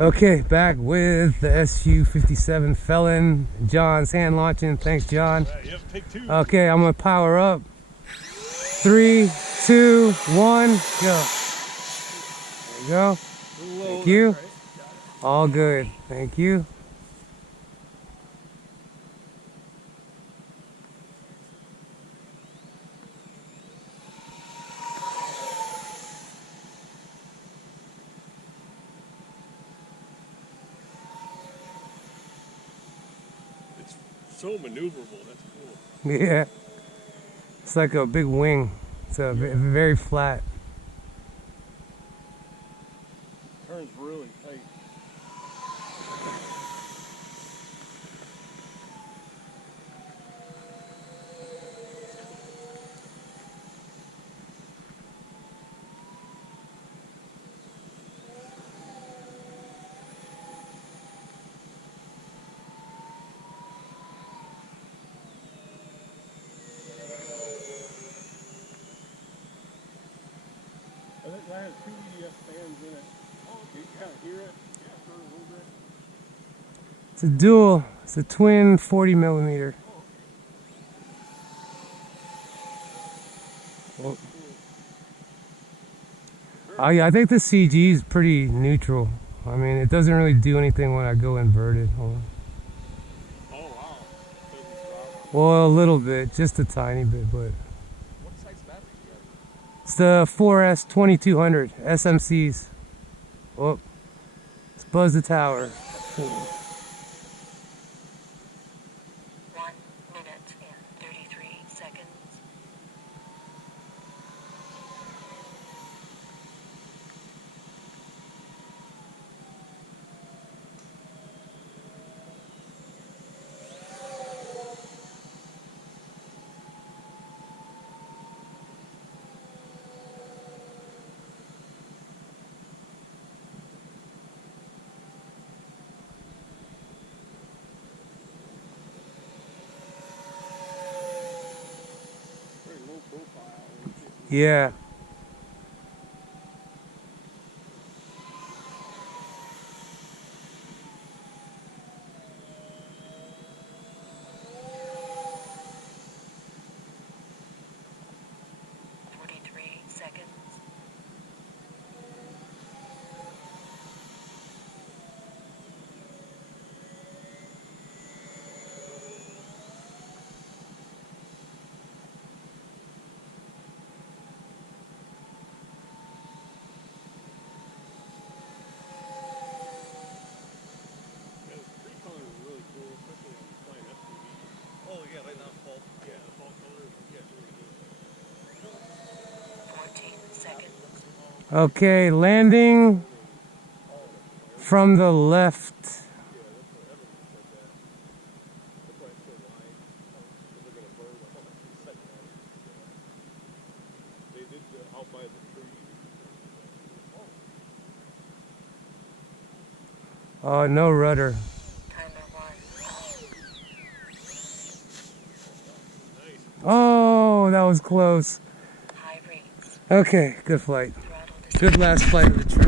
Okay, back with the SU-57 Felon. John's hand launching. Thanks, John. Yep, take two. Okay, I'm gonna power up. 3, 2, 1, go. There you go. Thank you. All good. Thank you. So maneuverable, that's cool. Yeah. It's like a big wing. It's very flat. Turns really tight. I think I have 2 EDF fans in it. Oh, okay. You kind of hear it? Yeah, a little bit. It's a dual. It's a twin 40mm. Oh, okay. I think the CG is pretty neutral. I mean, it doesn't really do anything when I go inverted. Hold on. Oh, wow. Well, a little bit, just a tiny bit, but. What size battery do you have? It's the 4S 2200 SMCs. Oh, let's buzz the tower. 1 minute and 33 seconds. Very low profile. Yeah. Seconds. Yeah, the tree color is really cool, especially on flying FPV. Oh, yeah, right now, fall. Yeah, the fall color is really good. 14 seconds. Okay, landing from the left. Oh, no rudder. Timer 1. Oh, that was close. High rates. Okay, good flight. Throttle Good last flight of the trip.